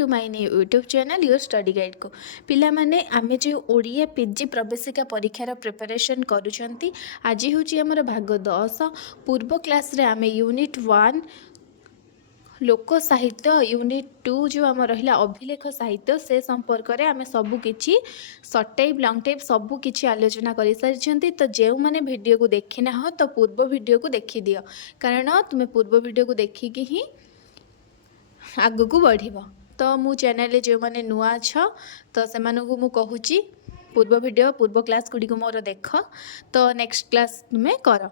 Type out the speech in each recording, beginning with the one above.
To my new YouTube channel your study guide को पिला माने आमे जो ओडिया पीजी प्रवेशिका परीक्षार प्रिपरेशन करूछंती आज हूँ आमर भाग 10 पूर्व क्लास रे आमे यूनिट 1 लोक साहित्य यूनिट 2 जो आम रहा अभिलेख साहित्य से संपर्क में आम सबकि सर्ट टाइप लंग टाइप सबकि आलोचना कर सारी। तो जो मैंने वीडियो को देखी ना हो तो पूर्व वीडियो को देखी दियो कारण तुम्हें पूर्व वीडियो को देखिकी ही आग को बढ़। तो मु चैनल जो मैंने नुआ अछ तो से मु कहूँ पूर्व वीडियो पूर्व क्लास गुड़ी मोर देख तो नेक्स्ट क्लास तुम्हें कर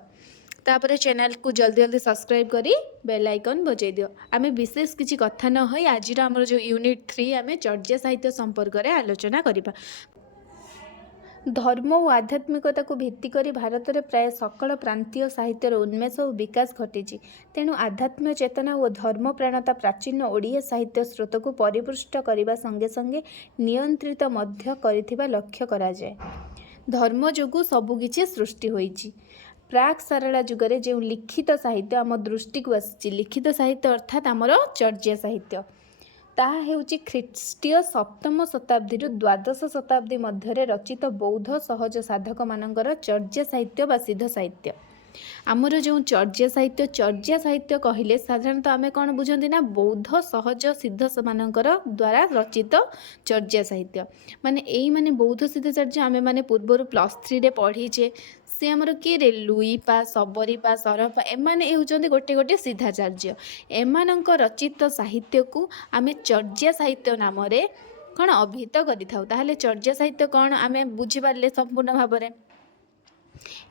तापर चैनल को जल्दी जल्दी सब्सक्राइब करी बेल आइकन बजाई दियो। आमे विशेष किसी कथा न होई आज आमर जो यूनिट 3 आमे चर्या साहित्य संपर्क में आलोचना करिबा। धर्म और आध्यात्मिकता को भित्ति करी भारत में प्राय सकल प्रांतीय साहित्यर उन्मेष और विकास घटी। तेणु आध्यात्मिक चेतना और धर्मप्राणता प्राचीन ओडिया साहित्य स्रोत को परिपुष्ट करने संगे संगे नियंत्रित मध्य करिथिबा लक्ष्य करा जाए। धर्म जोगु सबुकिछि सृष्टि होइछि। प्राक सारला जुगरे जो लिखित साहित्य आम दृष्टि को आसी लिखित साहित्य अर्थात आमर चर्या साहित्य ताहा हेउछि ख्रीष्टीय सप्तम शताब्दी द्वादश शताब्दी मध्य रचित बौद्ध सहज साधक मानकर चर्या साहित्य बा सिद्ध साहित्य। आमर जो चर्या साहित्य कहले साधारणतः आमे कौन बुझंती ना बौद्ध सहज सिद्ध मानकर द्वारा रचित चर्या साहित्य माने एई माने बौद्ध सिद्धाचार्य आमे माने पूर्वर +3 रे पढ़ीचे सी आमर किए लुईपा सबरीपा सरपा एमाने होउचंती गोटे गोटे सिद्धाचार्य एमानंक रचित साहित्य को आमे चर्या साहित्य नाम रे कौन अभिहित करिथाउ। ताहले चर्या साहित्य कौन आमे बुझी पारले संपूर्ण भाव में।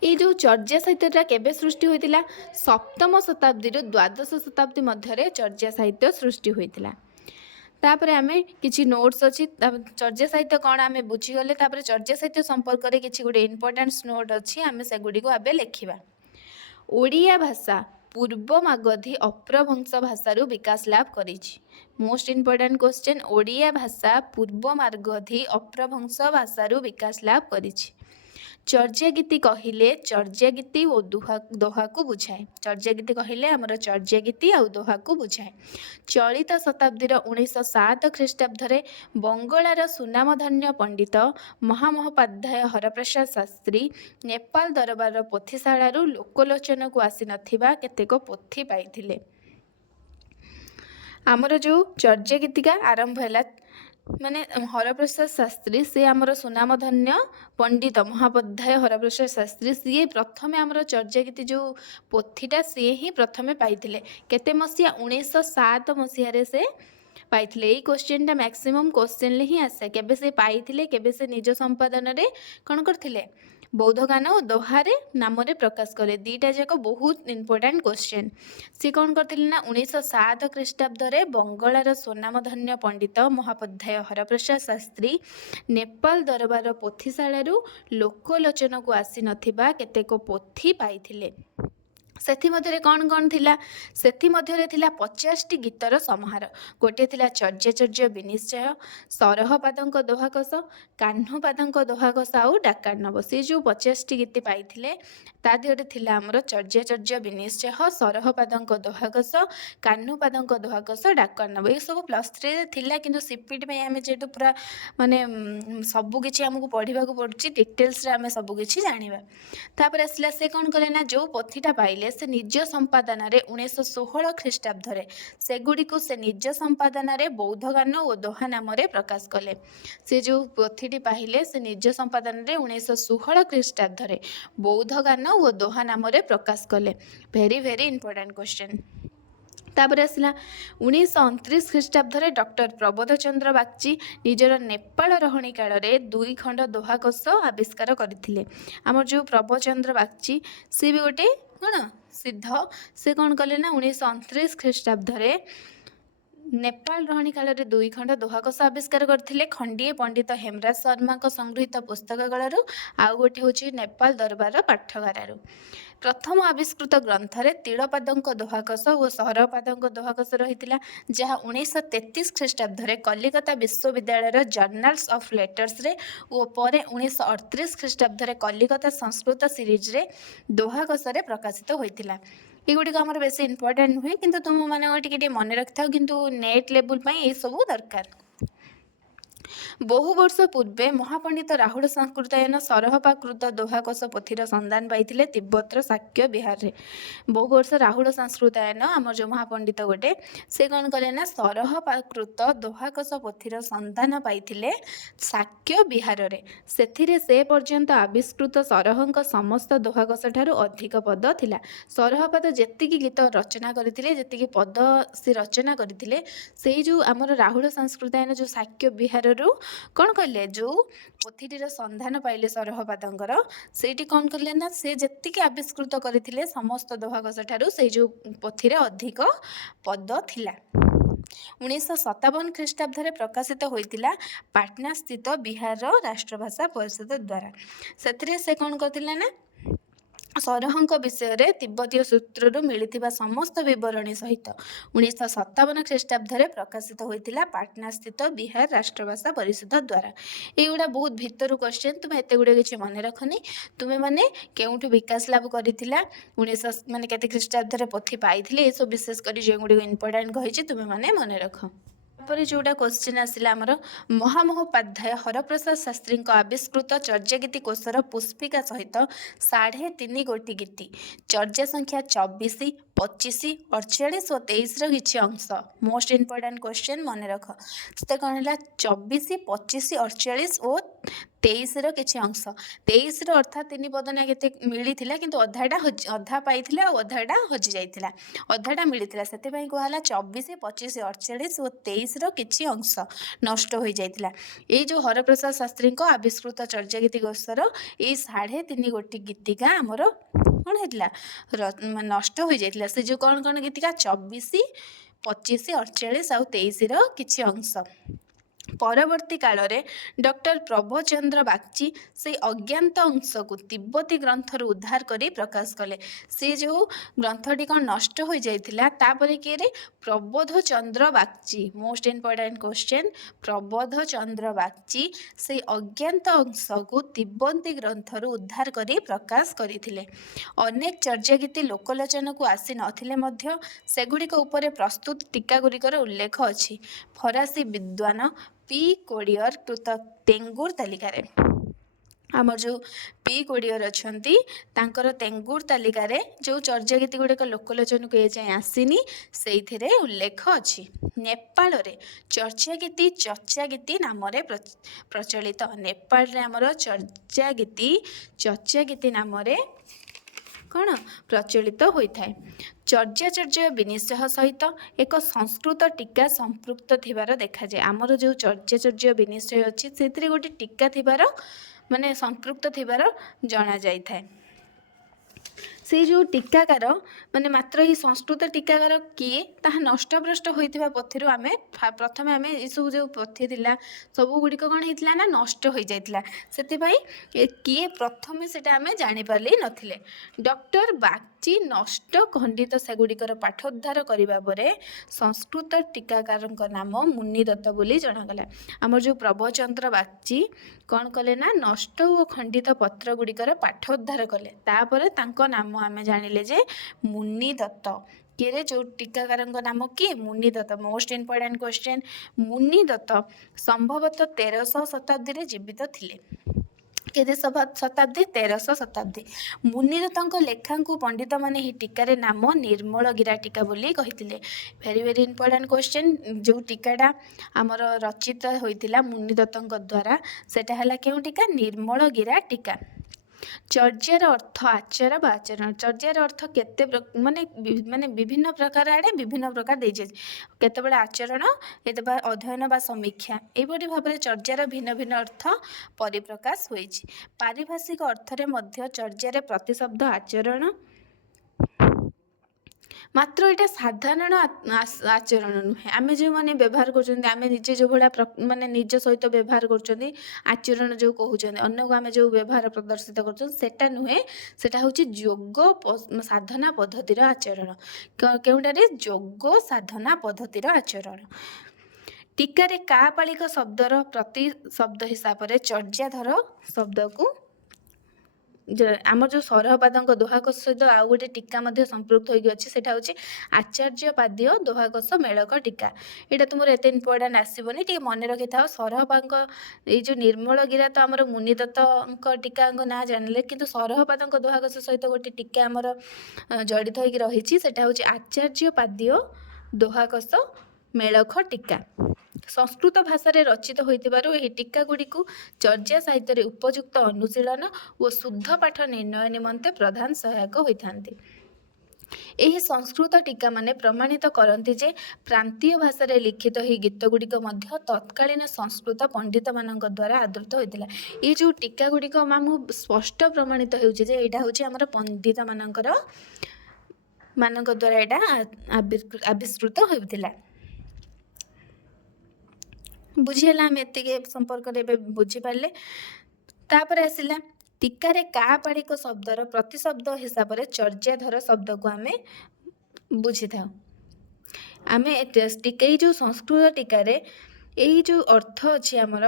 ये जो चर्या साहित्यटा केबे सृष्टि होइतिला सप्तम शताब्दी द्वादश शताब्दी मध्य चर्या साहित्य सृष्टि होइतिला। तापर आमे किछि नोट्स अच्छी चर्या साहित्य कौन आमे बुझीगले तापर चर्या साहित्य संपर्क में किछि गोटे इम्पोर्टेंट्स नोट अच्छी आमे से गुडी को आबे लेखिबा। ओडिया भाषा पूर्व मागधी अप्रभंश भाषारू विकास लाभ करिछि। मोस्ट इम्पोर्टेंट क्वेश्चन ओडिया भाषा पूर्व मागधी अप्रभंश भाषारू विकास लाभ करिछि। चर्या गीति कहले चर्या गीति और दोहा को बुझाए। चर्या गीति कहले आमर चर्या गीति और दोहा को बुझाए। चलित शताब्दीर 1907 ख्रीष्टाब्दे बंगलार सुनामधन्य पंडित महामहोपाध्याय हरप्रसाद शास्त्री नेपाल दरबार पोथीशालारू लोकलोचन को आसी नथिबा केतेक पोथी पाइथिले। आमर जो चर्या गीतिका आरंभ है माने हरप्रसाद शास्त्री से आमर सुनामधन्य पंडित महापाध्याय हरप्रसाद शास्त्री सी प्रथम आमर चर्या गीति जो पोथीटा सी ही प्रथमे पाइथिले केते मसिया 1907 मसीह से पाइथिले। एई क्वेश्चनटा मैक्सिमम क्वेश्चन ही आसे केबे से पाइथिले केबे से निज संपादन रे कोन करथिले बौद्ध गान और दोहारे नाम रे प्रकाश करे दीटा जाक बहुत इंपोर्टेंट क्वेश्चन। सी कौन करते ना 1907 ख्रीष्टाब्दे बंगलार सुनामधन्य पंडित महापाध्याय हरप्रसाद शास्त्री नेपाल दरबार पोथीशालारू लोकलोचन को आसी नथिबा केतेक पोथी पाइथिले। सेथि मध्यरे कौन कौन थिला सेथि मध्यरे थिला 50टी गीतर समाहार गोटे थिला चर्या विनिश्चय सरहपादଙ୍କ दोहाकस कान्हपादଙ୍କ दोहाकस आउ डाकार्णव से जो 50टी गीति पाइथिले ता देहरे थिला हमर चर्या विनिश्चय सरहपादଙ୍କ दोहाकस कान्हपादଙ୍କ दोहाकस डाकार्णव ये सब +3 रे थिला किंतु सीपीटी में आमे जेतु पूरा माने सब किछि हमकु पढिबा को पड़छि डिटेल्स रे आमे सब किछि जानिबा। तापर असला से कौन करे ना जो पोथीटा पाइले से निज संपादन 1916 ख्रीष्टाब्दे सेगुड़ी को से निज संपादन बौद्ध गान और दोहा नाम प्रकाश कले। से जो पोथीटी पाइले से निज संपादन 1916 ख्रीष्टाब्दे बौद्ध गान और दोहा नाम प्रकाश कले। Very very important question. तापर आसला 1929 ख्रीष्टाब्दे डॉक्टर प्रबोध चंद्र बागची निजर नेपाल रहणी काल में 2 खंड दोहाकस आविष्कार करथिले। आमर जो प्रबोध चंद्र बागची सी भी गोटे कौन सिद्ध से कौन कले ना 1929 ख्रीष्टाब्दे नेपाल रहणी काल में 2 खंड दोहाकस आविष्कार करथिले। खंडीए पंडित हेमराज शर्मा संगृहीत पुस्तकागार आउ गोटे हूँ नेपाल दरबार पाठगार। प्रथम आविष्कृत ग्रंथरे तिलपादଙ୍କ दोहाकस और सरपादଙ୍କ दोहाकस रही जहाँ 1933 ख्रीष्टाब्दे कलिकता विश्वविद्यालय जर्नल्स ऑफ लेटर्स रे और पर 1938 ख्रीष्टाब्दे कलिकता संस्कृत सीरीज रे दोहाकस रे प्रकाशित होइतिला। ଏଗୁଡିକ ଆମର ବେଶୀ ଇମ୍ପୋର୍ଟାଣ୍ଟ ନୁହେଁ, କିନ୍ତୁ ତୁମମାନେ ଟିକେ ଟିକେ ମନେ ରଖିଥାଉ, କିନ୍ତୁ ନେଟ୍ ଲେବୁଲ୍ ପାଇଁ ଏସବୁ ଦରକାର। ବହୁ ବର୍ଷ ପୂର୍ବେ ମହାପଣ୍ଡିତ ରାହୁଳ ସଂସ୍କୃତାୟନ ସରହପାକୃତ ଦୋହାକୋଷ ପୋଥିର ସନ୍ଧାନ ପାଇଥିଲେ ତିବ୍ବତର ଶାକ୍ୟ ବିହାରରେ। ବହୁ ବର୍ଷ ରାହୁଳ ସଂସ୍କୃତାୟନ ଆମର ଯେଉଁ ମହାପଣ୍ଡିତ ଗୋଟେ, ସେ କ'ଣ କଲେ ନା ସରହପାକୃତ ଦୋହାକୋଷ ପୋଥିର ସନ୍ଧାନ ପାଇଥିଲେ ଶାକ୍ୟ ବିହାରରେ। ସେଥିରେ ସେ ପର୍ଯ୍ୟନ୍ତ ଆବିଷ୍କୃତ ସରହଙ୍କ ସମସ୍ତ ଦୋହାକୋଷ ଠାରୁ ଅଧିକ ପଦ ଥିଲା। ସରହପାତ ଯେତିକି ଗୀତ ରଚନା କରିଥିଲେ, ଯେତିକି ପଦ ସେ ରଚନା କରିଥିଲେ, ସେଇ ଯେଉଁ ଆମର ରାହୁଳ ସଂସ୍କୃତାୟନ ଯେଉଁ ଶାକ୍ୟ ବିହାରରୁ କ'ଣ କଲେ, ଯେଉଁ ପୋଥିଟିର ସନ୍ଧାନ ପାଇଲେ ସରହପାତଙ୍କର, ସେଇଠି କ'ଣ କଲେ ନା ସେ ଯେତିକି ଆବିଷ୍କୃତ କରିଥିଲେ ସମସ୍ତ ଦୋହାକୋଷ ଠାରୁ ସେଇ ଯେଉଁ ପୋଥିରେ ଅଧିକ ପଦ ଥିଲା। 1957 ଖ୍ରୀଷ୍ଟାବ୍ଦରେ ପ୍ରକାଶିତ ହୋଇଥିଲା ପାଟନା ସ୍ଥିତ ବିହାରର ରାଷ୍ଟ୍ରଭାଷା ପରିଷଦ ଦ୍ୱାରା। ସେଥିରେ ସେ କ'ଣ କରିଥିଲେ ନା ସରହଙ୍କ ବିଷୟରେ ତିବ୍ବତୀୟ ସୂତ୍ରରୁ ମିଳିଥିବା ସମସ୍ତ ବିବରଣୀ ସହିତ 1957 ଖ୍ରୀଷ୍ଟାବ୍ଦରେ ପ୍ରକାଶିତ ହୋଇଥିଲା ପାଟନା ସ୍ଥିତ ବିହାର ରାଷ୍ଟ୍ରଭାଷା ପରିଷଦ ଦ୍ୱାରା। ଏଇଗୁଡ଼ା ବହୁତ ଭିତରୁ କ୍ୱେଶ୍ଚନ୍, ତୁମେ ଏତେ ଗୁଡ଼ିଏ କିଛି ମନେ ରଖନି। ତୁମେମାନେ କେଉଁଠୁ ବିକାଶ ଲାଭ କରିଥିଲା, ମାନେ କେତେ ଖ୍ରୀଷ୍ଟାବ୍ଦରେ ପୋଥି ପାଇଥିଲେ, ଏସବୁ ବିଶେଷ କରି ଯେଉଁଗୁଡ଼ିକ ଇମ୍ପୋର୍ଟାଣ୍ଟ କହିଛି ତୁମେମାନେ ମନେ ରଖ। ତାପରେ ଯେଉଁଟା କ୍ୱେଶ୍ଚିନ୍ ଆସିଲା ଆମର, ମହାମହୋପାଧ୍ୟାୟ ହରପ୍ରସାଦ ଶାସ୍ତ୍ରୀଙ୍କ ଆବିଷ୍କୃତ ଚର୍ଯ୍ୟାଗୀତି କୋଷର ପୁଷ୍ପିକା ସହିତ 3.5 ଗୋଟି ଗୀତି, ଚର୍ଯ୍ୟା ସଂଖ୍ୟା 24, 25, 48 ଓ 23ର କିଛି ଅଂଶ। ମୋଷ୍ଟ ଇମ୍ପୋର୍ଟାଣ୍ଟ କ୍ୱେଶ୍ଚନ୍, ମନେ ରଖ। ସେଟା କ'ଣ ହେଲା, 24, 25, 48 ଓ 23ର କିଛି ଅଂଶ। 23ର ଅର୍ଥାତ୍ 3 ପଦ ନା କେତେ ମିଳିଥିଲା, କିନ୍ତୁ ଅଧା ପାଇଥିଲା ଆଉ ଅଧାଟା ହଜି ଯାଇଥିଲା, ଅଧାଟା ମିଳିଥିଲା। ସେଥିପାଇଁ କୁହାହେଲା 24, 25, 48 ଓ 23ର କିଛି ଅଂଶ ନଷ୍ଟ ହୋଇଯାଇଥିଲା। ଏଇ ଯେଉଁ ହରପ୍ରସାଦ ଶାସ୍ତ୍ରୀଙ୍କ ଆବିଷ୍କୃତ ଚର୍ଯ୍ୟାଗୀତି କୋଷର ଏଇ 3.5 ଗୋଟି ଗୀତିକା ଆମର କ'ଣ ହେଇଥିଲା, ନଷ୍ଟ ହୋଇଯାଇଥିଲା। ସେ ଯେଉଁ କ'ଣ ଗୀତିକା, 24, 25, 48 ଆଉ 23ର କିଛି ଅଂଶ। ପରବର୍ତ୍ତୀ କାଳରେ ଡକ୍ଟର ପ୍ରଭଚନ୍ଦ୍ର ବାଗଚି ସେଇ ଅଜ୍ଞାତ ଅଂଶକୁ ତିବ୍ବତୀ ଗ୍ରନ୍ଥରୁ ଉଦ୍ଧାର କରି ପ୍ରକାଶ କଲେ। ସେ ଯେଉଁ ଗ୍ରନ୍ଥଟି କ'ଣ ନଷ୍ଟ ହୋଇଯାଇଥିଲା, ତାପରେ କିଏରେ, Prabodh Chandra Bagchi. Most important question, Prabodh Chandra Bagchi ସେଇ ଅଜ୍ଞାତ ଅଂଶକୁ ତିବ୍ବତୀ ଗ୍ରନ୍ଥରୁ ଉଦ୍ଧାର କରି ପ୍ରକାଶ କରିଥିଲେ। ଅନେକ ଚର୍ଯ୍ୟାଗୀତି ଲୋକଲୋଚନକୁ ଆସି ନଥିଲେ ମଧ୍ୟ ସେଗୁଡ଼ିକ ଉପରେ ପ୍ରସ୍ତୁତ ଟୀକାଗୁଡ଼ିକର ଉଲ୍ଲେଖ ଅଛି ଫରାସୀ ବିଦ୍ୱାନ ପି କୋଡ଼ିୟର କୃତ ତେଙ୍ଗୁର ତାଲିକାରେ। ଆମର ଯେଉଁ ପି କୋଡ଼ିୟର ଅଛନ୍ତି, ତାଙ୍କର ତେଙ୍ଗୁର ତାଲିକାରେ ଯେଉଁ ଚର୍ଯ୍ୟାଗୀତି ଗୁଡ଼ିକ ଲୋକଲୋଚନକୁ ଏଯାଏଁ ଆସିନି, ସେଇଥିରେ ଉଲ୍ଲେଖ ଅଛି। ନେପାଳରେ ଚର୍ଯ୍ୟାଗୀତି ନାମରେ ପ୍ରଚଳିତ। ନେପାଳରେ ଆମର ଚର୍ଯ୍ୟାଗୀତି ନାମରେ କ'ଣ ପ୍ରଚଳିତ ହୋଇଥାଏ। ଚର୍ଯ୍ୟାଚର୍ଯ୍ୟ ବିନିଶ୍ଚୟ ସହିତ ଏକ ସଂସ୍କୃତ ଟୀକା ସମ୍ପୃକ୍ତ ଥିବାର ଦେଖାଯାଏ। ଆମର ଯେଉଁ ଚର୍ଯ୍ୟାଚର୍ଯ୍ୟ ବିନିଶ୍ଚୟ ଅଛି, ସେଥିରେ ଗୋଟେ ଟୀକା ଥିବାର, ମାନେ ସମ୍ପୃକ୍ତ ଥିବାର ଜଣାଯାଇଥାଏ। ସେଇ ଯେଉଁ ଟୀକାକାର, ମାନେ ମାତ୍ର ଏହି ସଂସ୍କୃତ ଟୀକାକାର କିଏ, ତାହା ନଷ୍ଟଭ୍ରଷ୍ଟ ହୋଇଥିବା ପୋଥିରୁ ପ୍ରଥମେ ଏସବୁ ଯେଉଁ ପୋଥି ଥିଲା ସବୁଗୁଡ଼ିକ କ'ଣ ହେଇଥିଲା ନା ନଷ୍ଟ ହୋଇଯାଇଥିଲା। ସେଥିପାଇଁ କିଏ ପ୍ରଥମେ ସେଟା ଆମେ ଜାଣିପାରିଲି ନଥିଲେ। ଡକ୍ଟର ବାଗଚି ନଷ୍ଟ ଖଣ୍ଡିତ ସେଗୁଡ଼ିକର ପାଠୋଦ୍ଧାର କରିବା ପରେ ସଂସ୍କୃତ ଟୀକାକାରଙ୍କ ନାମ ମୁନିଦତ୍ତ ବୋଲି ଜଣାଗଲା। ଆମର ଯେଉଁ ପ୍ରଭଚନ୍ଦ୍ର ବାଗଚି କ'ଣ କଲେ ନା ନଷ୍ଟ ଓ ଖଣ୍ଡିତ ପତ୍ର ଗୁଡ଼ିକର ପାଠୋଦ୍ଧାର କଲେ, ତାପରେ ତାଙ୍କ ନାମ ଆମେ ଜାଣିଲେ ଯେ ମୁନିଦତ୍ତ। କିଏରେ, ଯେଉଁ ଟୀକାକାରଙ୍କ ନାମ କିଏ, ମୁନିଦତ୍ତ। ମୋଷ୍ଟ ଇମ୍ପୋର୍ଟାଣ୍ଟ କ୍ୱେଶ୍ଚନ୍, ମୁନିଦତ୍ତ ସମ୍ଭବତଃ 1300 ଶତାବ୍ଦୀରେ ଜୀବିତ ଥିଲେ। କେତେ ଶତାବ୍ଦୀ, 1300 ଶତାବ୍ଦୀ। ମୁନିଦତ୍ତଙ୍କ ଲେଖାଙ୍କୁ ପଣ୍ଡିତମାନେ ଏହି ଟୀକାରେ ନାମ ନିର୍ମଳଗିରା ଟୀକା ବୋଲି କହିଥିଲେ। Very very important question. ଯେଉଁ ଟୀକାଟା ଆମର ରଚିତ ହୋଇଥିଲା ମୁନିଦତ୍ତଙ୍କ ଦ୍ୱାରା, ସେଟା ହେଲା କେଉଁ ଟୀକା, ନିର୍ମଳଗିରା ଟୀକା। ଚର୍ଯ୍ୟାର ଅର୍ଥ ଆଚାର ବା ଆଚରଣ। ଚର୍ଯ୍ୟାର ଅର୍ଥ କେତେ ମାନେ ବିଭିନ୍ନ ପ୍ରକାର ଆଡ଼େ ବିଭିନ୍ନ ପ୍ରକାର ଦେଇଛି। କେତେବେଳେ ଆଚରଣ, କେତେବେଳେ ଅଧ୍ୟୟନ ବା ସମୀକ୍ଷା, ଏହିପରି ଭାବରେ ଚର୍ଯ୍ୟାର ଭିନ୍ନ ଭିନ୍ନ ଅର୍ଥ ପରିପ୍ରକାଶ ହୋଇଛି। ପାରିଭାଷିକ ଅର୍ଥରେ ମଧ୍ୟ ଚର୍ଯ୍ୟାରେ ପ୍ରତିଶବ୍ଦ ଆଚରଣ, ମାତ୍ର ଏଇଟା ସାଧାରଣ ଆଚରଣ ନୁହେଁ। ଆମେ ଯେଉଁମାନେ ବ୍ୟବହାର କରୁଛନ୍ତି, ଆମେ ନିଜେ ଯେଉଁ ଭଳିଆ ମାନେ ନିଜ ସହିତ ବ୍ୟବହାର କରୁଛନ୍ତି, ଆଚରଣ ଯେଉଁ କହୁଛନ୍ତି, ଅନ୍ୟକୁ ଆମେ ଯେଉଁ ବ୍ୟବହାର ପ୍ରଦର୍ଶିତ କରୁଛନ୍ତି, ସେଟା ନୁହେଁ। ସେଟା ହେଉଛି ଯୋଗ ସାଧନା ପଦ୍ଧତିର ଆଚରଣ। କେଉଁଟାରେ, ଯୋଗ ସାଧନା ପଦ୍ଧତିର ଆଚରଣ। ଟୀକାରେ କାପାଳିକ ଶବ୍ଦର ପ୍ରତିଶବ୍ଦ ହିସାବରେ ଚର୍ଯ୍ୟାଧର ଶବ୍ଦକୁ ଆମର ଯେଉଁ ସରହପାଦଙ୍କ ଦୋହାକୋଷ ସହିତ ଆଉ ଗୋଟେ ଟୀକା ମଧ୍ୟ ସମ୍ପୃକ୍ତ ହୋଇକି ଅଛି, ସେଇଟା ହେଉଛି ଆଚାର୍ଯ୍ୟ ପାଦ୍ୟ ଦୋହାକୋଷ ମେଳକ ଟୀକା। ଏଇଟା ତୁମର ଏତେ ଇମ୍ପୋର୍ଟାଣ୍ଟ ଆସିବନି, ଟିକେ ମନେ ରଖିଥାଅ। ସରହପାଦଙ୍କ ଏଇ ଯେଉଁ ନିର୍ମଳଗିରା ତ ଆମର ମୁନିଦତ୍ତଙ୍କ ଟୀକାଙ୍କ ନାଁ ଜାଣିଲେ, କିନ୍ତୁ ସରହପାଦଙ୍କ ଦୋହାକୋଷ ସହିତ ଗୋଟେ ଟୀକା ଆମର ଜଡ଼ିତ ହୋଇକି ରହିଛି, ସେଇଟା ହେଉଛି ଆଚାର୍ଯ୍ୟ ପାଦ୍ୟ ଦୋହାକୋଷ ମେଳକ ଟୀକା। ସଂସ୍କୃତ ଭାଷାରେ ରଚିତ ହୋଇଥିବାରୁ ଏହି ଟୀକା ଗୁଡ଼ିକୁ ଚର୍ଯା ସାହିତ୍ୟରେ ଉପଯୁକ୍ତ ଅନୁଶୀଳନ ଓ ଶୁଦ୍ଧ ପାଠ ନିର୍ଣ୍ଣୟ ନିମନ୍ତେ ପ୍ରଧାନ ସହାୟକ ହୋଇଥାନ୍ତି। ଏହି ସଂସ୍କୃତ ଟୀକାମାନେ ପ୍ରମାଣିତ କରନ୍ତି ଯେ ପ୍ରାନ୍ତୀୟ ଭାଷାରେ ଲିଖିତ ଏହି ଗୀତ ଗୁଡ଼ିକ ମଧ୍ୟ ତତ୍କାଳୀନ ସଂସ୍କୃତ ପଣ୍ଡିତମାନଙ୍କ ଦ୍ୱାରା ଆଦୃତ ହୋଇଥିଲା। ଏଇ ଯେଉଁ ଟୀକା ଗୁଡ଼ିକ ମୁଁ ସ୍ପଷ୍ଟ ପ୍ରମାଣିତ ହେଉଛି ଯେ ଏଇଟା ହେଉଛି ଆମର ପଣ୍ଡିତମାନଙ୍କ ଦ୍ୱାରା ଏଇଟା ଆବିଷ୍କୃତ ହେଉଥିଲା। ବୁଝିହେଲା, ଆମେ ଏତିକି ସମ୍ପର୍କରେ ଏବେ ବୁଝିପାରିଲେ। ତାପରେ ଆସିଲା ଟୀକାରେ କାପାଳିକ ଶବ୍ଦର ପ୍ରତିଶବ୍ଦ ହିସାବରେ ଚର୍ଯ୍ୟାଧର ଶବ୍ଦକୁ ଆମେ ବୁଝିଥାଉ। ଆମେ ଏଇ ଯେଉଁ ସଂସ୍କୃତ ଟୀକାରେ ଏଇ ଯେଉଁ ଅର୍ଥ ଅଛି ଆମର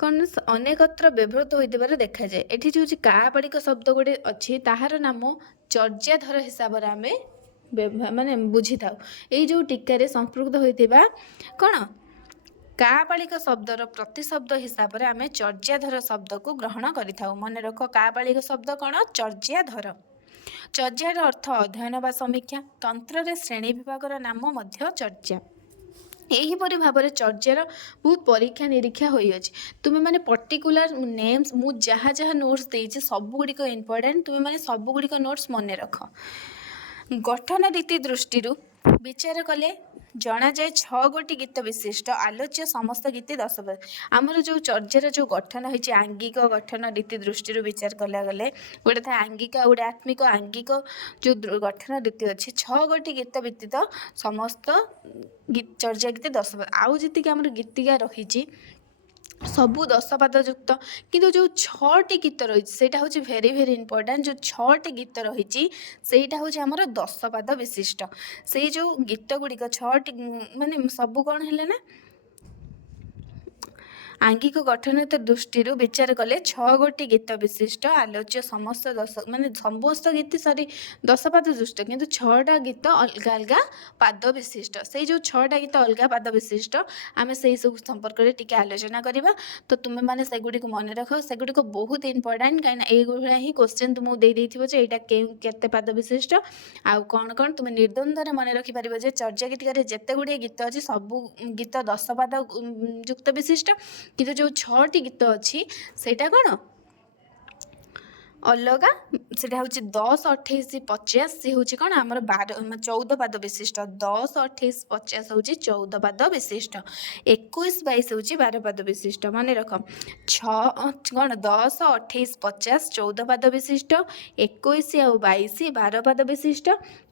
କ'ଣ ଅନେକତ୍ର ବ୍ୟବହୃତ ହୋଇଥିବାର ଦେଖାଯାଏ। ଏଠି ଯେଉଁ କାପାଳିକ ଶବ୍ଦ ଗୋଟେ ଅଛି ତାହାର ନାମ ଚର୍ଯ୍ୟାଧର ହିସାବରେ ଆମେ ମାନେ ବୁଝିଥାଉ। ଏଇ ଯେଉଁ ଟୀକାରେ ସମ୍ପୃକ୍ତ ହୋଇଥିବା କ'ଣ କାପାଳିକ ଶବ୍ଦର ପ୍ରତିଶବ୍ଦ ହିସାବରେ ଆମେ ଚର୍ଯ୍ୟାଧର ଶବ୍ଦକୁ ଗ୍ରହଣ କରିଥାଉ। ମନେ ରଖ, କାପାଳିକ ଶବ୍ଦ କ'ଣ? ଚର୍ଯ୍ୟାଧର। ଚର୍ଯ୍ୟାର ଅର୍ଥ ଅଧ୍ୟୟନ ବା ସମୀକ୍ଷା। ତନ୍ତ୍ରରେ ଶ୍ରେଣୀ ବିଭାଗର ନାମ ମଧ୍ୟ ଚର୍ଯ୍ୟା। ଏହିପରି ଭାବରେ ଚର୍ଯ୍ୟାର ବହୁତ ପରୀକ୍ଷା ନିରୀକ୍ଷା ହୋଇଅଛି। ତୁମେମାନେ ପର୍ଟିକୁଲାର ନେମ୍ସ, ମୁଁ ଯାହା ଯାହା ନୋଟ୍ସ ଦେଇଛି ସବୁଗୁଡ଼ିକ ଇମ୍ପୋର୍ଟାଣ୍ଟ, ତୁମେମାନେ ସବୁଗୁଡ଼ିକ ନୋଟ୍ସ ମନେ ରଖ। ଗଠନ ରୀତି ଦୃଷ୍ଟିରୁ ବିଚାର କଲେ ଜଣାଯାଏ 6 ଗୋଟି ଗୀତ ବିଶିଷ୍ଟ ଆଲୋଚ୍ୟ ସମସ୍ତ ଗୀତି 10 ପଦ। ଆମର ଯେଉଁ ଚର୍ଯ୍ୟାର ଯେଉଁ ଗଠନ ହୋଇଛି ଆଙ୍ଗିକ ଗଠନ ରୀତି ଦୃଷ୍ଟିରୁ ବିଚାର କଲାଗଲେ ଗୋଟେ ଥାଏ ଆଙ୍ଗିକ ଆଉ ଗୋଟେ ଆତ୍ମିକ। ଆଙ୍ଗିକ ଯେଉଁ ଗଠନ ରୀତି ଅଛି 6 ଗୋଟି ଗୀତ ବ୍ୟତୀତ ସମସ୍ତ ଚର୍ଯ୍ୟା ଗୀତି 10 ପଦ। ଆଉ ଯେତିକି ଆମର ଗୀତିକା ରହିଛି ସବୁ 10 ପାଦ ଯୁକ୍ତ, କିନ୍ତୁ ଯେଉଁ 6ଟି ଗୀତ ରହିଛି ସେଇଟା ହେଉଛି ଭେରି ଭେରି ଇମ୍ପୋର୍ଟାଣ୍ଟ। ଯେଉଁ 6ଟି ଗୀତ ରହିଛି ସେଇଟା ହେଉଛି ଆମର 10 ପାଦ ବିଶିଷ୍ଟ। ସେଇ ଯେଉଁ ଗୀତ ଗୁଡ଼ିକ 6ଟି ମାନେ ସବୁ କ'ଣ ହେଲେ ନା ଆଙ୍ଗିକ ଗଠନ ଦୃଷ୍ଟିରୁ ବିଚାର କଲେ 6 ଗୋଟି ଗୀତ ବିଶିଷ୍ଟ ଆଲୋଚ୍ୟ ସମସ୍ତ ସମସ୍ତ ଗୀତ 10 ପାଦ ବିଶିଷ୍ଟ, କିନ୍ତୁ 6ଟା ଗୀତ ଅଲଗା ଅଲଗା ପାଦ ବିଶିଷ୍ଟ। ସେଇ ଯେଉଁ 6ଟା ଗୀତ ଅଲଗା ପାଦ ବିଶିଷ୍ଟ ଆମେ ସେଇ ସବୁ ସମ୍ପର୍କରେ ଟିକେ ଆଲୋଚନା କରିବା। ତ ତୁମେମାନେ ସେଗୁଡ଼ିକୁ ମନେ ରଖ, ସେଗୁଡ଼ିକ ବହୁତ ଇମ୍ପୋର୍ଟାଣ୍ଟ, କାହିଁକିନା ଏଇଭଳିଆ ହିଁ କ୍ୱେଶ୍ଚିନ୍ ତୁମକୁ ଦେଇଥିବ ଯେ ଏଇଟା କେତେ ପାଦ ବିଶିଷ୍ଟ ଆଉ କ'ଣ କ'ଣ। ତୁମେ ନିର୍ଦ୍ୱନ୍ଦରେ ମନେ ରଖିପାରିବ ଯେ ଚର୍ଯ୍ୟା ଗୀତିକାରେ ଯେତେ ଗୁଡ଼ିଏ ଗୀତ ଅଛି ସବୁ ଗୀତ 10 ପାଦ ଯୁକ୍ତ ବିଶିଷ୍ଟ, କିନ୍ତୁ ଯେଉଁ 6ଟି ଗୀତ ଅଛି ସେଇଟା କ'ଣ ଅଲଗା। ସେଇଟା ହେଉଛି 10, 28, 50 ସେ ହେଉଛି କ'ଣ ଆମର 14 ପାଦ ବିଶିଷ୍ଟ। 10, 28, 50 ହେଉଛି 14 ପାଦ ବିଶିଷ୍ଟ। 21, 22 ହେଉଛି 12 ପାଦ ବିଶିଷ୍ଟ। ମନେ ରଖ, 10, 28, 50 14 ପାଦ ବିଶିଷ୍ଟ, 21 ଆଉ 22 12 ପାଦ ବିଶିଷ୍ଟ,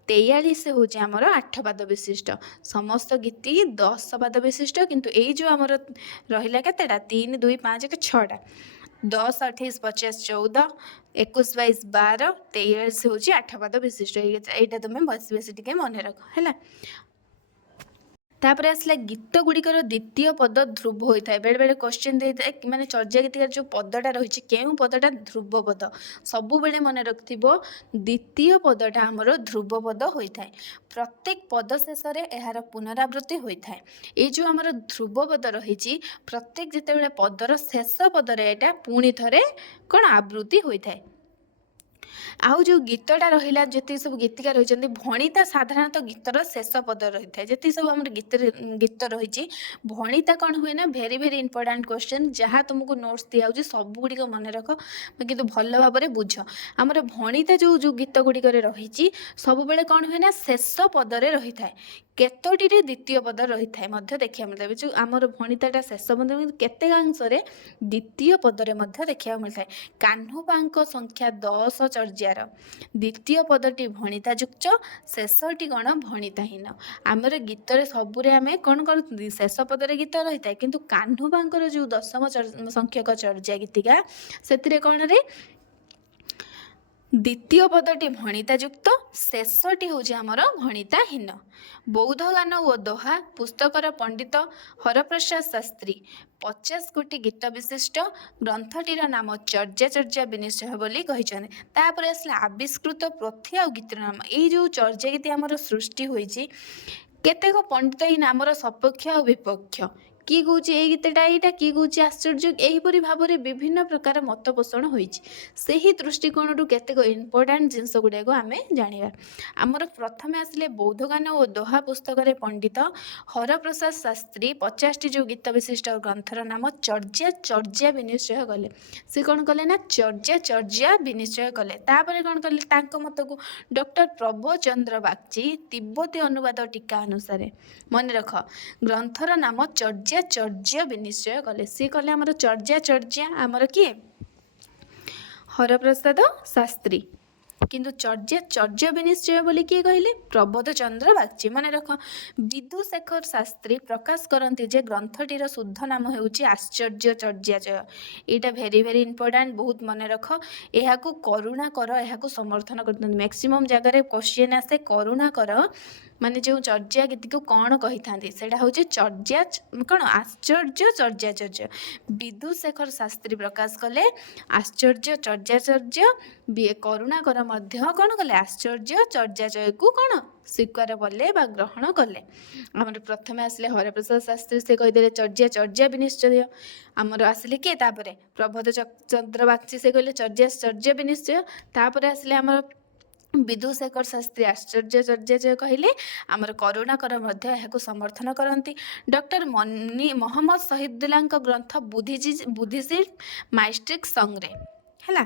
43 ହେଉଛି ଆମର 8 ପାଦ ବିଶିଷ୍ଟ। ସମସ୍ତ ଗୀତି 10 ପାଦ ବିଶିଷ୍ଟ, କିନ୍ତୁ ଏଇ ଯେଉଁ ଆମର ରହିଲା କେତେଟା 3, 2, 5, 6ଟା 10, 28, 50 14, 21, 22, 12, 43 ହେଉଛି 8 ପାଦ ବିଶିଷ୍ଟ। ଏଇଟା ତୁମେ ବସି ବସି ଟିକେ ମନେ ରଖ ହେଲା। ତାପରେ ଆସିଲା ଗୀତ ଗୁଡ଼ିକର ଦ୍ୱିତୀୟ ପଦ ଧ୍ରୁବ ହୋଇଥାଏ। ବେଳେବେଳେ କ୍ୱେଶ୍ଚିନ୍ ଦେଇଥାଏ ମାନେ ଚର୍ଯ୍ୟା ଗୀତିକାର ଯେଉଁ ପଦଟା ରହିଛି କେଉଁ ପଦଟା ଧ୍ରୁବ ପଦ। ସବୁବେଳେ ମନେ ରଖିଥିବ ଦ୍ୱିତୀୟ ପଦଟା ଆମର ଧ୍ରୁବ ପଦ ହୋଇଥାଏ। ପ୍ରତ୍ୟେକ ପଦ ଶେଷରେ ଏହାର ପୁନରାବୃତ୍ତି ହୋଇଥାଏ। ଏଇ ଯେଉଁ ଆମର ଧ୍ରୁବ ପଦ ରହିଛି ପ୍ରତ୍ୟେକ ଯେତେବେଳେ ପଦର ଶେଷ ପଦରେ ଏଇଟା ପୁଣି ଥରେ କ'ଣ ଆବୃତ୍ତି ହୋଇଥାଏ। ଆଉ ଯେଉଁ ଗୀତଟା ରହିଲା ଯେତିକି ସବୁ ଗୀତିକା ରହିଛନ୍ତି ଭଣିତା ସାଧାରଣତଃ ଗୀତର ଶେଷ ପଦ ରହିଥାଏ। ଯେତିକି ସବୁ ଆମର ଗୀତ ରହିଛି ଭଣିତା କ'ଣ ହୁଏ ନା ଭେରି ଭେରି ଇମ୍ପୋର୍ଟାଣ୍ଟ କ୍ୱେଶ୍ଚିନ୍, ଯାହା ତୁମକୁ ନୋଟ୍ସ ଦିଆହେଉଛି ସବୁଗୁଡ଼ିକ ମନେ ରଖ କିନ୍ତୁ ଭଲ ଭାବରେ ବୁଝ। ଆମର ଭଣିତା ଯେଉଁ ଗୀତ ଗୁଡ଼ିକରେ ରହିଛି ସବୁବେଳେ କ'ଣ ହୁଏ ନା ଶେଷ ପଦରେ ରହିଥାଏ। କେତୋଟିରେ ଦ୍ୱିତୀୟ ପଦ ରହିଥାଏ ମଧ୍ୟ ଦେଖିବାକୁ ମିଳିଥାଏ। ଯେଉଁ ଆମର ଭଣିତାଟା ଶେଷ ପଦ କେତେକାଂଶରେ ଦ୍ୱିତୀୟ ପଦରେ ମଧ୍ୟ ଦେଖିବାକୁ ମିଳିଥାଏ। କାହ୍ନୁବାଙ୍କ ସଂଖ୍ୟା 10 ଚର୍ଯ୍ୟାର ଦ୍ୱିତୀୟ ପଦଟି ଭଣିତା ଯୁକ୍ତ, ଶେଷଟି କ'ଣ ଭଣିତାହୀନ। ଆମର ଗୀତରେ ସବୁରେ ଆମେ କ'ଣ କରୁଛନ୍ତି ଶେଷ ପଦରେ ଗୀତ ରହିଥାଏ, କିନ୍ତୁ କାହ୍ନୁବାଙ୍କର ଯେଉଁ 10ମ ସଂଖ୍ୟକ ଚର୍ଯ୍ୟା ଗୀତିକା ସେଥିରେ କ'ଣରେ ଦ୍ୱିତୀୟ ପଦଟି ଭଣିତାଯୁକ୍ତ, ଶେଷଟି ହେଉଛି ଆମର ଭଣିତାହୀନ। ବୌଦ୍ଧଗାନ ଓ ଦୋହା ପୁସ୍ତକର ପଣ୍ଡିତ ହରପ୍ରସାଦ ଶାସ୍ତ୍ରୀ 50 ଗୋଟି ଗୀତ ବିଶିଷ୍ଟ ଗ୍ରନ୍ଥଟିର ନାମ ଚର୍ଯ୍ୟାଚର୍ଯ୍ୟା ବିନିଶ୍ଚୟ ବୋଲି କହିଛନ୍ତି। ତାପରେ ଆସିଲା ଆବିଷ୍କୃତ ପୋଥି ଆଉ ଗୀତର ନାମ। ଏଇ ଯେଉଁ ଚର୍ଯ୍ୟା ଗୀତି ଆମର ସୃଷ୍ଟି ହୋଇଛି, କେତେକ ପଣ୍ଡିତ ଏହି ନାମର ସପକ୍ଷ ଆଉ ବିପକ୍ଷ, କିଏ କହୁଛି ଏଇ ଗୀତଟା ଏଇଟା, କିଏ କହୁଛି ଆଶ୍ଚର୍ଯ୍ୟ, ଏହିପରି ଭାବରେ ବିଭିନ୍ନ ପ୍ରକାର ମତ ପୋଷଣ ହୋଇଛି। ସେହି ଦୃଷ୍ଟିକୋଣରୁ କେତେକ ଇମ୍ପୋର୍ଟାଣ୍ଟ ଜିନିଷ ଗୁଡ଼ାକ ଆମେ ଜାଣିବା। ଆମର ପ୍ରଥମେ ଆସିଲେ ବୌଦ୍ଧଗାନ ଓ ଦୋହା ପୁସ୍ତକରେ ପଣ୍ଡିତ ହରପ୍ରସାଦ ଶାସ୍ତ୍ରୀ 50ଟି ଯେଉଁ ଗୀତ ବିଶିଷ୍ଟ ଗ୍ରନ୍ଥର ନାମ ଚର୍ଯ୍ୟା ବିନିଶ୍ଚୟ କଲେ। ସେ କ'ଣ କଲେ ନା ଚର୍ଯ୍ୟା ବିନିଶ୍ଚୟ କଲେ। ତାପରେ କ'ଣ କଲେ, ତାଙ୍କ ମତକୁ ଡକ୍ଟର ପ୍ରଭଚନ୍ଦ୍ର ବାଗ୍ଚୀ ତିବ୍ବତୀ ଅନୁବାଦ ଟୀକା ଅନୁସାରେ, ମନେ ରଖ, ଗ୍ରନ୍ଥର ନାମ ଚର୍ଯ୍ୟା ବିନିଶ୍ଚୟ କଲେ। ସିଏ କଲେ ଆମର ଚର୍ଯ୍ୟା ଆମର କିଏ? ହରପ୍ରସାଦ ଶାସ୍ତ୍ରୀ। କିନ୍ତୁ ଚର୍ଯ୍ୟା ବିନିଶ୍ଚୟ ବୋଲି କିଏ କହିଲେ? ପ୍ରବୋଧଚନ୍ଦ୍ର ବାଗ୍ଚୀ। ମନେ ରଖ, ବିଧୁଶେଖର ଶାସ୍ତ୍ରୀ ପ୍ରକାଶ କରନ୍ତି ଯେ ଗ୍ରନ୍ଥଟିର ଶୁଦ୍ଧ ନାମ ହେଉଛି ଆଶ୍ଚର୍ଯ୍ୟ ଚର୍ଯ୍ୟାଜୟ। ଏଇଟା ଭେରି ଇମ୍ପୋର୍ଟାଣ୍ଟ, ବହୁତ ମନେ ରଖ। ଏହାକୁ କରୁଣାକର ଏହାକୁ ସମର୍ଥନ କରିଥାନ୍ତି। ମ୍ୟାକ୍ସିମମ୍ ଜାଗାରେ କ୍ୱେଶ୍ଚିନ୍ ଆସେ କରୁଣାକର ମାନେ ଯେଉଁ ଚର୍ଯ୍ୟା ଗୀତିକୁ କ'ଣ କହିଥାନ୍ତି, ସେଇଟା ହେଉଛି ଆଶ୍ଚର୍ଯ୍ୟ ଚର୍ଯ୍ୟାଚର୍ଯ୍ୟ। ବିଧୁଶେଖର ଶାସ୍ତ୍ରୀ ପ୍ରକାଶ କଲେ ଆଶ୍ଚର୍ଯ୍ୟ ଚର୍ଯ୍ୟାଚର୍ଯ୍ୟ। କରୁଣାକର ମଧ୍ୟ କ'ଣ କଲେ? ଆଶ୍ଚର୍ଯ୍ୟ ଚର୍ଯ୍ୟାଚୟକୁ କ'ଣ ସ୍ୱୀକାର କଲେ ବା ଗ୍ରହଣ କଲେ। ଆମର ପ୍ରଥମେ ଆସିଲେ ହରପ୍ରସାଦ ଶାସ୍ତ୍ରୀ, ସେ କହିଦେଲେ ଚର୍ଯ୍ୟା ବିନିଶ୍ଚୟ। ଆମର ଆସିଲେ କିଏ? ତାପରେ ପ୍ରବୋଧଚନ୍ଦ୍ର ବାଗ୍ଚୀ, ସେ କହିଲେ ଚର୍ଯ୍ୟା ବିନିଶ୍ଚୟ। ତାପରେ ଆସିଲେ ଆମର ବିଧୁଶେଖର ଶାସ୍ତ୍ରୀ ଆଶ୍ଚର୍ଯ୍ୟ ଚର୍ଯ୍ୟାଚୟ କହିଲେ। ଆମର କରୁଣାକର ମଧ୍ୟ ଏହାକୁ ସମର୍ଥନ କରନ୍ତି। ଡକ୍ଟର ମହମ୍ମଦ ଶହୀଦୁଲ୍ଲାଙ୍କ ଗ୍ରନ୍ଥ ବୁଦ୍ଧିଜିମ୍ ମାଇଷ୍ଟ୍ରିକ୍ ସଙ୍ଗ୍ରେ ହେଲା,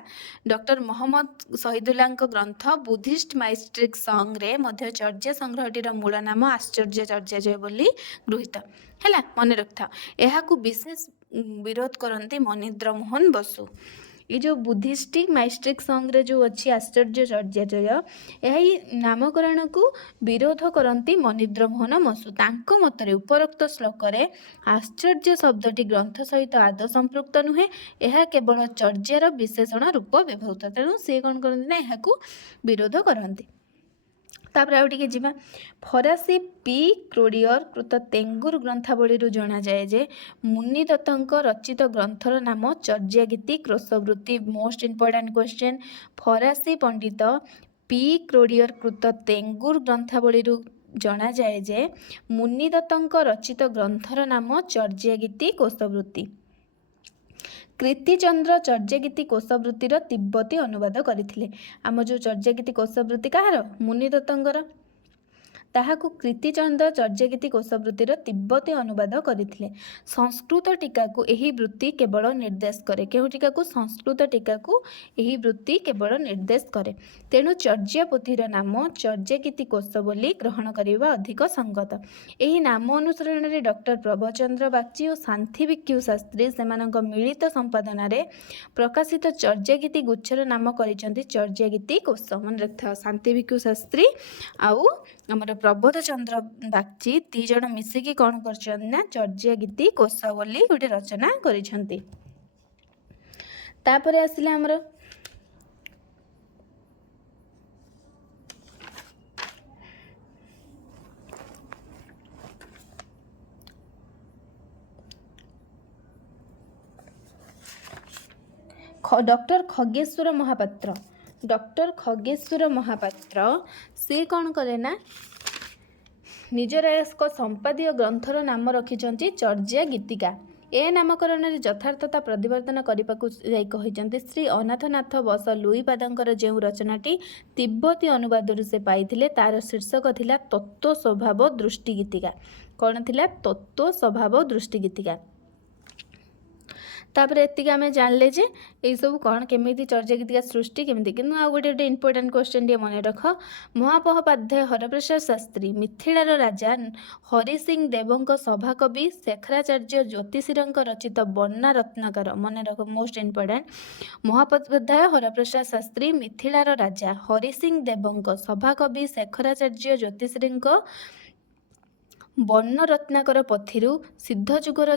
ଡକ୍ଟର ମହମ୍ମଦ ଶହୀଦୁଲ୍ଲାଙ୍କ ଗ୍ରନ୍ଥ ବୁଦ୍ଧିଷ୍ଟ ମାଇଷ୍ଟ୍ରିକ୍ ସଙ୍ଗ୍ରେ ମଧ୍ୟ ଚର୍ଯ୍ୟା ସଂଗ୍ରହଟିର ମୂଳ ନାମ ଆଶ୍ଚର୍ଯ୍ୟ ଚର୍ଯ୍ୟାଜୟ ବୋଲି ଗୃହୀତ ହେଲା, ମନେ ରଖିଥାଅ। ଏହାକୁ ବିଶେଷ ବିରୋଧ କରନ୍ତି ମନୀନ୍ଦ୍ର ମୋହନ ବସୁ। ये जो बुद्धिस्टिक माइस्ट्रिक संग्रे जो अच्छी आश्चर्य चर्याजय यही नामकरण को विरोध करती मनीन्द्र मोहन बसु। तांको मतरे उपरोक्त श्लोक आश्चर्य शब्दटी ग्रंथ सहित आदौ संपृक्त नुहे, यह केवल चर्यार विशेषण रूप व्यवहृत। तेणु सी कौन करती ना यह विरोध करती। तापर आउ टिके जिबा फरासी पी क्रोडियर कृत तेंगुर ग्रंथावली जना जाए जे मुनिदत्तଙ୍କ रचित ग्रंथर नाम चर्यागीति क्रोशवृत्ति। Most important question. फरासी पंडित पी क्रोडियर कृत तेंगुर ग्रंथावली जना जाए जे मुनिदत्तଙ୍କ रचित ग्रंथर नाम चर्यागीति कोशवृत्ति। कृतिचंद्र चर्यागीति कोशवृत्तिर तिब्बती अनुवाद करथिले। आम जो चर्यागीति कोशवृत्ति कहार? मुनिदत्तଙ୍କର। ताहाकु कृतिचंद्र चर्यागीति कोशवृत्तिर तिब्बती अनुवाद करथिले। संस्कृत टीका को एही वृत्ति केवल निर्देश करे। केउ टीका को? संस्कृत टीका को एही वृत्ति केवल निर्देश करे। तेणु चर्या पोथीर नाम चर्यागीति कोश बोली ग्रहण करबा अधिक संगत। एही नाम अनुसरण रे डॉक्टर प्रभचंद्र बागची और शांतिभिक्षु शास्त्री सेमानक मिलित संपादन रे प्रकाशित चर्यागीति गुच्छर नाम करिसंती चर्यागीति कोश। मन रखथा शांतिभिक्षु शास्त्री आउ हमर प्रबोधचंद्र बागची ती जण मिसिकी कौन करछन ना चर्यागीति कोश बोली गोटे रचना करिसंती। तापरे आसिला हमर डॉक्टर खगेश्वर महापात्र। डॉक्टर खगेश्वर महापात्र से कौन कले ना निजर एक संपादीय ग्रंथर नाम रखिंट चर्या गीतिका। ए नामकरण यथार्थता प्रतिपादन करने श्री अनाथनाथ बस लुईपादर जो रचनाटी तिब्बती अनुवाद से पाई तार शीर्षक थिला तत्व स्वभाव दृष्टि गीतिका। कौन थिला? तत्व स्वभाव दृष्टि गीतिका। तापर एतिक आम जानले जे यही सब कौन केमी चर्या गीतिका सृष्टि केमी कि आ गोटे इंपोर्टेंट क्वेश्चन टे मन रख। महामहोपाध्याय हरप्रसाद शास्त्री मिथिलार राजा हरिसिंह देवଙ୍କ सभाकवि शेखराचार्य ज्योतिषीर रचित बन्ना रत्नाकर। मन रख मोस्ट इंपोर्टेंट। महामहोपाध्याय हरप्रसाद शास्त्री मिथिलार राजा हरिसिंह देवଙ୍କ सभाकवि शेखराचार्य ज्योतिषीर ବର୍ଣ୍ଣ ରତ୍ନାକର ପଥିରୁ ସିଦ୍ଧ ଯୁଗର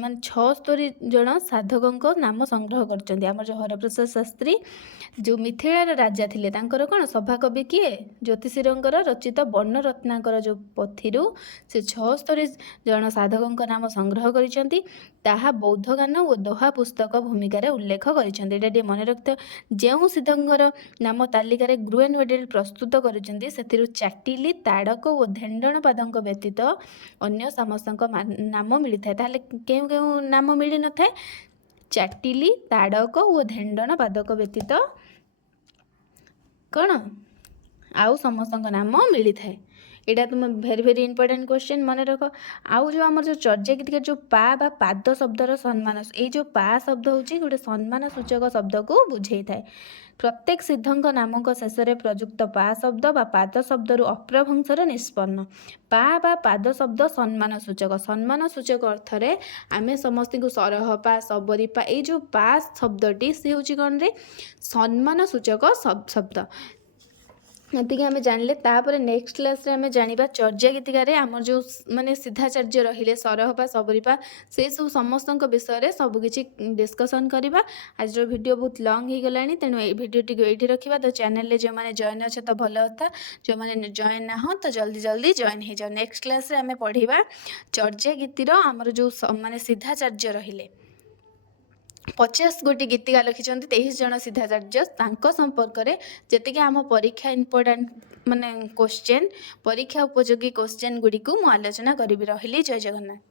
ମାନେ 76 ଜଣ ସାଧକଙ୍କ ନାମ ସଂଗ୍ରହ କରିଛନ୍ତି। ଆମର ଯେଉଁ ହରପ୍ରସାଦ ଶାସ୍ତ୍ରୀ ଯେଉଁ ମିଥିଳାର ରାଜା ଥିଲେ ତାଙ୍କର କ'ଣ ସଭାକବି କିଏ? ଜ୍ୟୋତିଷୀରଙ୍କର ରଚିତ ବର୍ଣ୍ଣ ରତ୍ନାକର ଯେଉଁ ପଥିରୁ ସେ 76 ଜଣ ସାଧକଙ୍କ ନାମ ସଂଗ୍ରହ କରିଛନ୍ତି। ତାହା ବୌଦ୍ଧଗାନ ଓ ଦୋହା ପୁସ୍ତକ ଭୂମିକାରେ ଉଲ୍ଲେଖ କରିଛନ୍ତି। ଏଇଟା ଟିକେ ମନେ ରଖିଥାଅ। ଯେଉଁ ସିଦ୍ଧଙ୍କର ନାମ ତାଲିକାରେ ଗ୍ରୁଏନୱେଡେଲ ପ୍ରସ୍ତୁତ କରିଛନ୍ତି ସେଥିରୁ ଚାଟିଲି, ତାଡ଼କ ଓ ଧେଣ୍ଡଣ ପାଦଙ୍କ ବ୍ୟତୀତ ଅନ୍ୟ ସମସ୍ତଙ୍କ ନାମ ମିଳିଥାଏ। ତାହେଲେ କେଉଁ କେଉଁ ନାମ ମିଳିନଥାଏ? ଚାଟିଲି, ତାଡ଼କ ଓ ଧେଣ୍ଡଣ ପାଦକ ବ୍ୟତୀତ କ'ଣ ଆଉ ସମସ୍ତଙ୍କ ନାମ ମିଳିଥାଏ। ଏଇଟା ତୁମ ଭେରି ଭେରି ଇମ୍ପୋର୍ଟାଣ୍ଟ କ୍ୱେଶ୍ଚନ୍, ମନେ ରଖ। ଆଉ ଯେଉଁ ଆମର ଯେଉଁ ଚର୍ଯ୍ୟା ଗୀତିକା ଯେଉଁ ପା ବା ପାଦ ଶବ୍ଦର ସମ୍ମାନ, ଏଇ ଯେଉଁ ପା ଶବ୍ଦ ହେଉଛି ଗୋଟେ ସମ୍ମାନ ସୂଚକ ଶବ୍ଦକୁ ବୁଝେଇଥାଏ। ପ୍ରତ୍ୟେକ ସିଦ୍ଧଙ୍କ ନାମଙ୍କ ଶେଷରେ ପ୍ରଯୁକ୍ତ ପା ଶବ୍ଦ ବା ପାଦ ଶବ୍ଦରୁ ଅପ୍ରଭଂଶର ନିଷ୍ପନ୍ନ। ପା ବା ପାଦ ଶବ୍ଦ ସମ୍ମାନ ସୂଚକ। ସମ୍ମାନ ସୂଚକ ଅର୍ଥରେ ଆମେ ସମସ୍ତଙ୍କୁ ସରହ ପା, ଶବରୀ ପା, ଏଇ ଯେଉଁ ପା ଶବ୍ଦଟି ସେ ହେଉଛି କ'ଣ ରେ ସମ୍ମାନ ସୂଚକ ଶବ୍ଦ। ଏତିକି ଆମେ ଜାଣିଲେ। ତାପରେ ନେକ୍ସଟ କ୍ଲାସ୍ରେ ଆମେ ଜାଣିବା ଚର୍ଯ୍ୟା ଗୀତିକାରେ ଆମର ଯେଉଁ ମାନେ ସିଦ୍ଧାଚାର୍ଯ୍ୟ ରହିଲେ ସରହପା, ଶବରୀପା, ସେସବୁ ସମସ୍ତଙ୍କ ବିଷୟରେ ସବୁକିଛି ଡିସ୍କସନ୍ କରିବା। ଆଜିର ଭିଡ଼ିଓ ବହୁତ ଲଙ୍ଗ୍ ହେଇଗଲାଣି, ତେଣୁ ଏଇ ଭିଡ଼ିଓଟିକୁ ଏଇଠି ରଖିବା। ତ ଚ୍ୟାନେଲରେ ଯେଉଁମାନେ ଜଏନ୍ ଅଛ ତ ଭଲ କଥା, ଯେଉଁମାନେ ଜଏନ୍ ନାହଁ ତ ଜଲ୍ଦି ଜଲ୍ଦି ଜଏନ୍ ହେଇଯାଅ। ନେକ୍ସଟ କ୍ଲାସ୍ରେ ଆମେ ପଢ଼ିବା ଚର୍ଯ୍ୟା ଗୀତିର ଆମର ଯେଉଁ ମାନେ ସିଦ୍ଧାଚାର୍ଯ୍ୟ ରହିଲେ 50 ଗୋଟି ଗୀତିକା ଲେଖିଛନ୍ତି 23 ଜଣ ସିଦ୍ଧାଚାର୍ଯ୍ୟ, ତାଙ୍କ ସମ୍ପର୍କରେ ଯେତିକି ଆମ ପରୀକ୍ଷା ଇମ୍ପୋର୍ଟାଣ୍ଟ ମାନେ କ୍ୱେଶ୍ଚେନ୍, ପରୀକ୍ଷା ଉପଯୋଗୀ କ୍ୱେଶ୍ଚେନ୍ ଗୁଡ଼ିକୁ ମୁଁ ଆଲୋଚନା କରିବି। ରହିଲି, ଜୟ ଜଗନ୍ନାଥ।